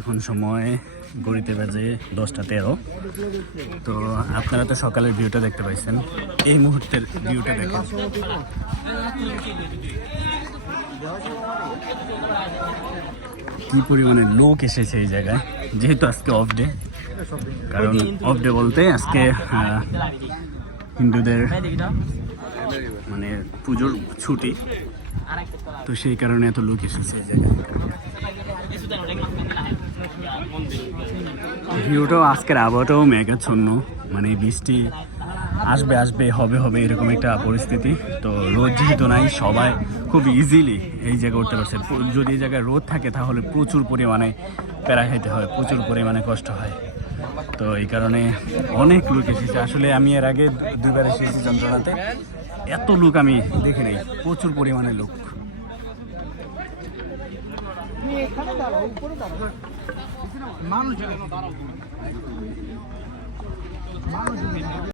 এখন সময় ঘড়িতে বাজে 10:13। তো আপনারা তো সকালের ভিউটা দেখতে পাইছেন, এই মুহূর্তের ভিউটা দেখেন। কি পরিমাণে লোক এসেছে এই জায়গায়, যেহেতু আজকে অফ ডে। কারণ অফ ডে বলতে আজকে হিন্দুদের মানে পুজোর ছুটি, তো সেই কারণে এত লোক এসেছে এই জায়গায়। ভিউটাও আজকের আবহাওয়াটাও মেঘাচ্ছন্ন, মানে বৃষ্টি আসবে আসবে হবে হবে এরকম একটা পরিস্থিতি। তো রোদ যেহেতু নাই, সবাই খুব ইজিলি এই জায়গায় উঠতে পারছে। যদি এই জায়গায় রোদ থাকে তাহলে প্রচুর পরিমাণে প্যারা খাইতে হয়, প্রচুর পরিমাণে কষ্ট হয়। তো এই কারণে অনেক লোক এসেছে। আসলে আমি এর আগে দুবার এসেছি যন্ত্রণাতে, এত লোক আমি দেখি নাই, প্রচুর পরিমাণে লোক। মানুষ